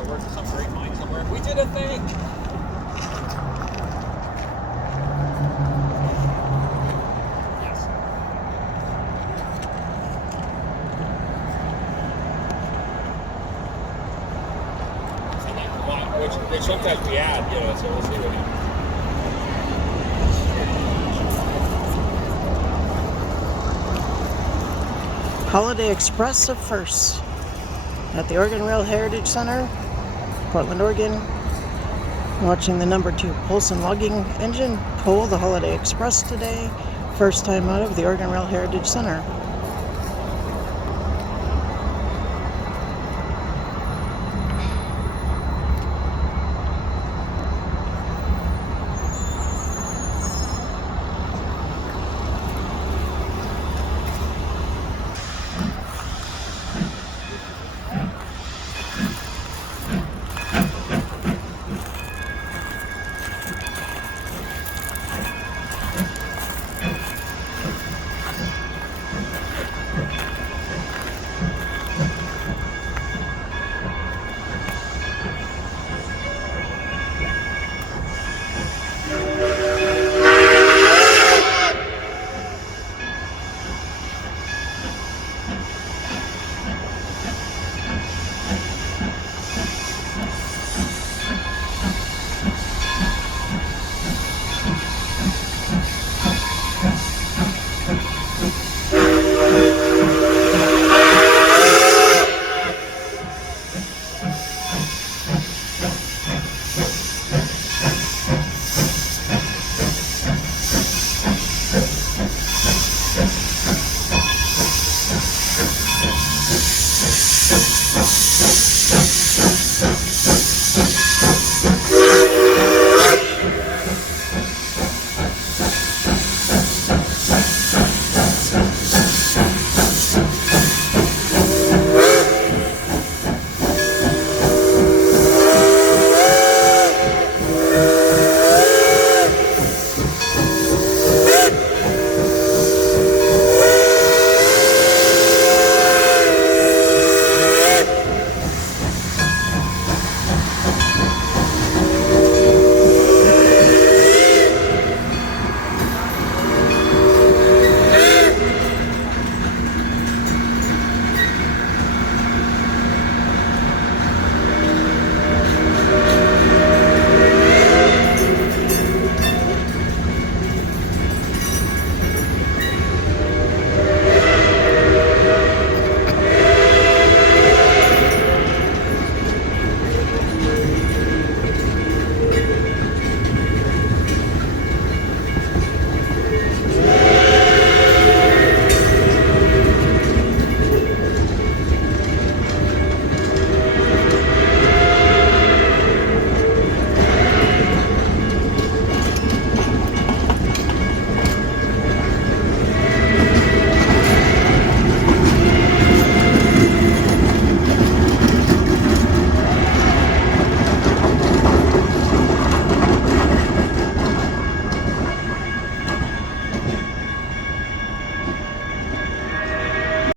I worked at some great mine somewhere. We did a thing. Yes. Which sometimes we add, you know, so we'll see what happens. Holiday Express of First at the Oregon Rail Heritage Center, Portland, Oregon. Watching the number 2 Polson logging engine pull the Holiday Express today. First time out of the Oregon Rail Heritage Center.